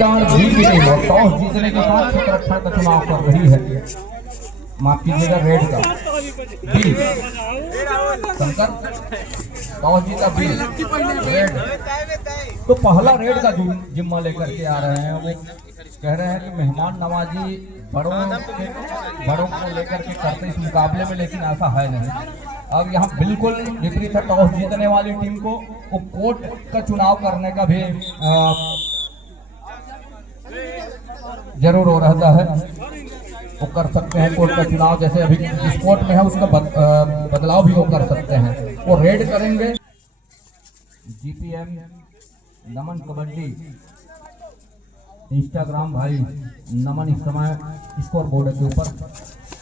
दान भी की टीम और टॉस जीतने के साथ सुरक्षा का चुनाव कर रही है। माफ कीजिएगा, रेड का बी शंकर, टॉस जीता बी रेड। तो पहला रेड का जिम्मा लेकर के आ रहे हैं। वो कह रहे हैं कि मेहमान नवाजी बड़ों को लेकर के करते इस मुकाबले में, लेकिन ऐसा है नहीं। अब यहाँ बिल्कुल विपरीत है। टॉस जीतने वाली टीम को वो कोर्ट का चुनाव करने का भी जरूर हो रहता है। वो कर सकते हैं कोर्ट का चुनाव, जैसे अभी जिस कोर्ट में है उसका बदलाव भी वो कर सकते हैं। वो रेड करेंगे। जीपीएम नमन कबड्डी इंस्टाग्राम भाई नमन इस समय स्कोर बोर्ड के ऊपर,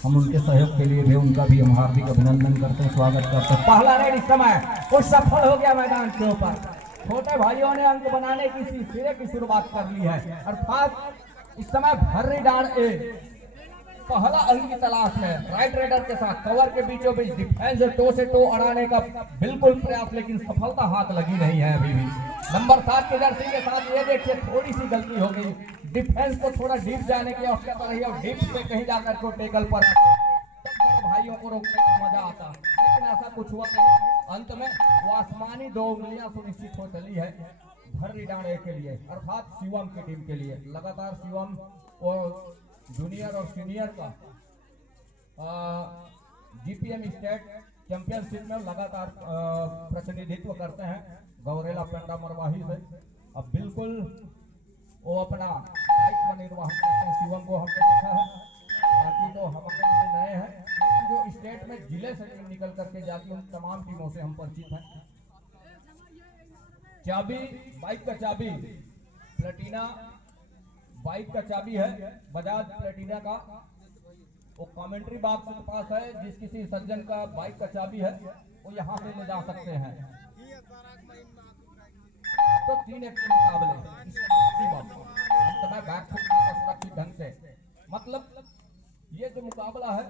हम उनके सहयोग के लिए भी उनका भी हम हार्दिक अभिनंदन करते हैं, स्वागत करते हैं। पहला रेड इस समय वो सफल हो गया मैदान के ऊपर। छोटे भाइयों ने अंक बनाने की सिलसिले की शुरुआत कर ली है, अर्थात इस समय भर्री डांड ए पहला अंक की तलाश में राइट रेडर के साथ कवर के बीचों बीच डिफेंस टो से टो अड़ाने का बिल्कुल प्रयास, लेकिन सफलता हाथ लगी नहीं है अभी भी। नंबर 7 के जर्सी के साथ ये देखिए थोड़ी सी गलती हो गई, डिफेंस को थोड़ा डीप जाने की आवश्यकता रही और डीप से कहीं जाकर को टेकल पर भाइयों को रोकने का मजा आता, लेकिन ऐसा कुछ हुआ नहीं। अंत में वो आसमानी 2 उंगलियां सुनिश्चित हो चली है भर्री डांड ए के लिए, अर्थात शिवम की टीम के लिए। लगातार शिवम और जूनियर और सीनियर का जीपीएम स्टेट चैंपियनशिप में लगातार प्रतिनिधित्व करते हैं गौरेला पेंडा मरवाही से। अब बिल्कुल वो अपना दायित्व निर्वाह करते हैं। शिवम को हमने देखा है, बाकी तो हमारे लिए नए हैं, लेकिन जो स्टेट में जिले से टीम निकल करके जाती है उन तमाम टीमों से हम परिचित हैं। चाबी बाइक का चाबी प्लेटिना बाइक का चाबी है बजाज प्लेटिना का, वो कमेंट्री बॉक्स के पास है। जिस किसी सज्जन का बाइक का चाबी है वो यहाँ से ले जा सकते हैं। तो 3-1 के मुकाबले सुरक्षित ढंग से, मतलब ये जो मुकाबला है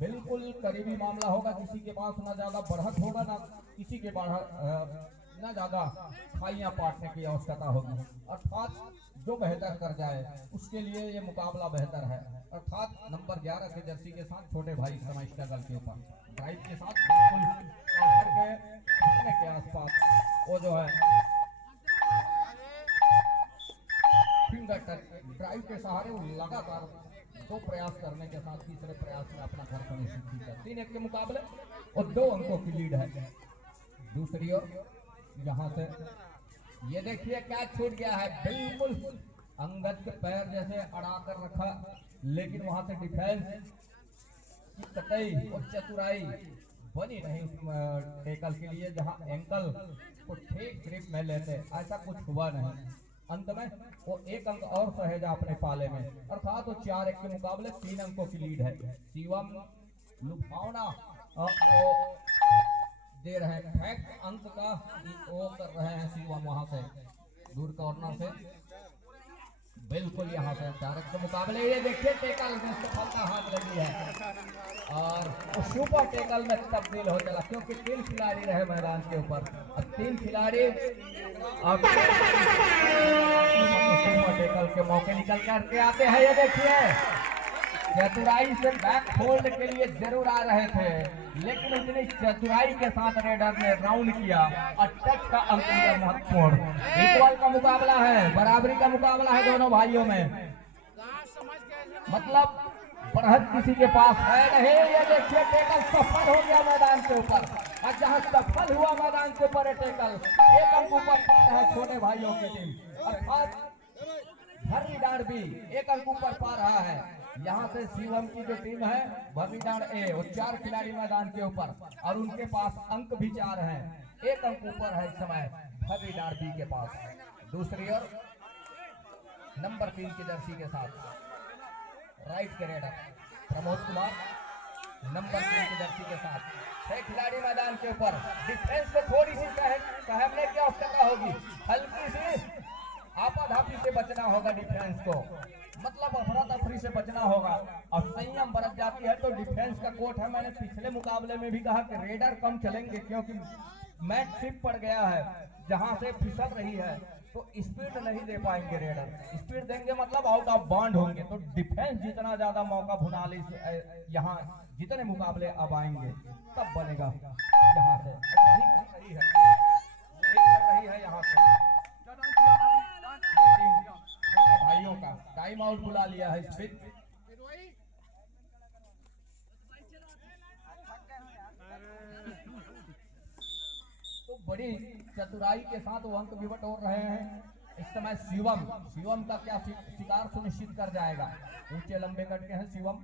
बिल्कुल करीबी मामला होगा। किसी के पास ना ज्यादा बढ़त होगा, ना किसी के ना ज्यादा खाइयां पाटने की आवश्यकता होगी, अर्थात जो बेहतर कर जाए उसके लिए ये मुकाबला बेहतर है। अर्थात नंबर 11 के जर्सी के साथ छोटे भाई समय स्ट्रगल के ऊपर ड्राइव के साथ बिल्कुल के आसपास वो जो है फिंगर टच ड्राइव के सहारे वो लगातार 2 प्रयास करने के साथ तीसरे प्रयास में अपना घर सुनिश्चित किया। 3-1 के मुकाबले और 2 अंकों की लीड है। दूसरी ओर यहाँ से ये देखिए क्या छूट गया है, बिल्कुल अंगद के पैर जैसे अड़ा कर रखा, लेकिन वहां से डिफेंस की कतई और चतुराई बनी नहीं उस टेकल के लिए, जहां एंकल को ठीक ग्रिप में लेते, ऐसा कुछ हुआ नहीं। अंत में वो 1 अंक और सहेजा अपने पाले में, अर्थात वो 4-1 के मुकाबले 3 अंकों की लीड है। शिवम लुभावना दे रहे हैं फैक्ट अंक का वो कर रहे हैं शिवम वहां से दूर कॉर्नर से, बिल्कुल यहाँ से 4-1 के मुकाबले। ये देखिए टेकल में सफलता हाथ लगी है और सुपर टेकल में तब्दील हो चला, क्योंकि 3 खिलाड़ी रहे मैदान के ऊपर। अब 3 खिलाड़ी सुपर टेकल के मौके निकल करके आते हैं। ये देखिए चतुराई से बैक होल्ड के लिए जरूर आ रहे थे, लेकिन उतनी चतुराई के साथ रेडर ने राउंड किया और टच का अंक लिया महत्वपूर्ण। इक्वल का मुकाबला है, बराबरी का मुकाबला है दोनों भाइयों में, मतलब बढ़त किसी के पास है नहीं। ये देखिए टेकल सफल हो गया मैदान के ऊपर, और जहां सफल हुआ मैदान के ऊपर टेकल 1 अंक ऊपर है छोटे भाइयों की टीम, अर्थात भर्री डांड भी 1 अंक ऊपर पा रहा है। यहाँ से शिवम की जो टीम है भर्री डांड ए, वो 4 खिलाड़ी मैदान के ऊपर और उनके पास अंक भी 4 हैं, 1 अंक ऊपर है इस समय भर्री डांड बी के पास। दूसरी ओर नंबर 3 की जर्सी के साथ राइट के रेडर प्रमोद कुमार नंबर 3 की जर्सी के साथ 6 खिलाड़ी मैदान के ऊपर। डिफेंस में थोड़ी सी सहमने की आवश्यकता होगी, हल्की सी आपाधापी से बचना होगा डिफेंस को, मतलब अफरा तफरी से बचना होगा और संयम बरत जाती है तो डिफेंस का कोट है। मैंने पिछले मुकाबले में भी कहा कि रेडर कम चलेंगे क्योंकि मैच सिप पड़ गया है, जहां से फिसल रही है तो स्पीड नहीं दे पाएंगे रेडर। स्पीड देंगे मतलब आउट ऑफ बाउंड होंगे। तो डिफेंस जितना ज्यादा मौका भुनाली यहाँ जितने मुकाबले अब आएंगे तब बनेगा। यहाँ से रही है यहाँ से भाइयों का टाइम आउट बुला लिया है स्पीड। तो बड़ी चतुराई के साथ वो अंक भी बटोर रहे हैं इस समय। शिवम का क्या शिकार सुनिश्चित कर जाएगा। ऊंचे लंबे कट के हैं शिवम,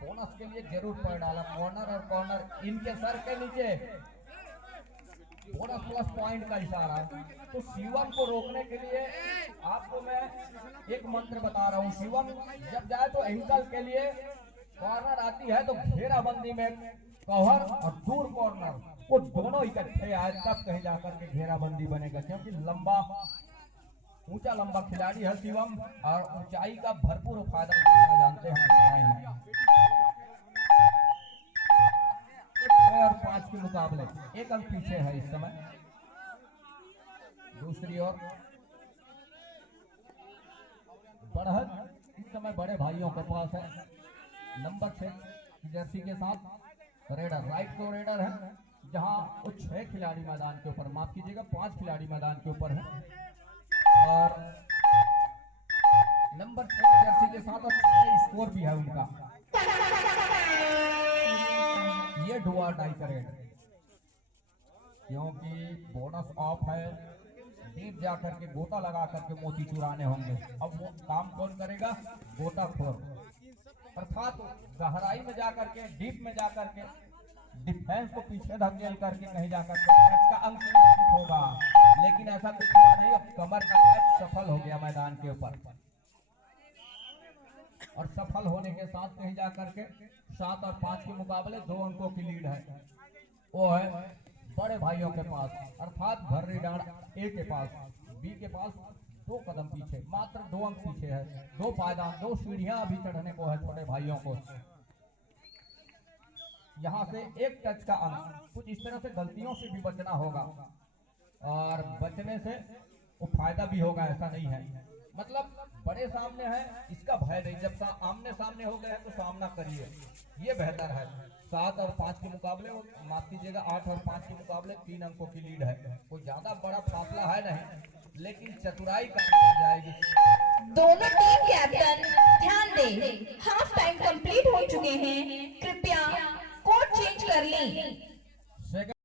बोनस के लिए जरूर पैर डाला। कॉर्नर और कॉर्नर इनके सर के नीचे बोनस प्लस पॉइंट का इशारा। तो शिवम को रोकने के लिए आपको मैं एक मंत्र बता रहा हूँ। शिवम जब जाए तो एंकल के लिए कॉर्नर आती है तो घेराबंदी में कवर और दूर कॉर्नर वो दोनों इकट्ठे आए तब कहीं जाकर के घेराबंदी बनेगा। क्योंकि ऊंचा लंबा खिलाड़ी है शिवम और ऊंचाई का भरपूर फायदा उठाना जानते हैं। और 5 के मुकाबले 1 अंक पीछे है इस समय। दूसरी ओर बढ़त इस समय बड़े भाइयों के पास है। नंबर 6 जर्सी के साथ रेडर, राइट को रेडर है, जहां वो 6 खिलाड़ी मैदान के ऊपर, माफ कीजिएगा 5 खिलाड़ी मैदान के ऊपर है। और नंबर 6 जर्सी के साथ और 6 स्कोर भी है उनका। ये डू और डाई करें क्योंकि बोनस ऑफ है। डीप जाकर के गोता लगा करके मोती चुराने होंगे। अब वो काम कौन करेगा? गोताखोर, अर्थात गहराई में जाकर के, डीप में जाकर के डिफेंस को पीछे धकेल करके कहीं जाकर के कैच का अंक निश्चित होगा। लेकिन ऐसा कुछ हुआ नहीं। अब कमर का कैच सफल हो गया मैदान के ऊपर और सफल होने के साथ कहीं जाकर के 7 और 5 के मुकाबले 2 अंकों की लीड है। वो है बड़े भाइयों के पास, अर्थात भर्री डांड ए के पास। बी के पास 2 कदम पीछे, मात्र 2 अंक पीछे है। 2 पायदान, 2 सीढ़ियां अभी चढ़ने को है छोटे भाइयों को। यहाँ से 1 टच का अंक। कुछ इस तरह से गलतियों से भी बचना होगा और बचने से वो फायदा भी होगा, ऐसा नहीं है। मतलब बड़े सामने है, इसका भय नहीं। जब आमने सामने हो गए हैं तो सामना करिए, ये बेहतर है। 7 और 5 के मुकाबले, माफ कीजिएगा 8 और 5 के मुकाबले 3 अंकों की लीड है। कोई ज्यादा बड़ा फासला है नहीं, लेकिन चतुराई काम कर जाएगी। दोनों टीम कैप्टन ध्यान दें, हाफ टाइम कंप्लीट हो चुके हैं। कृपया कोड चेंज कर लें।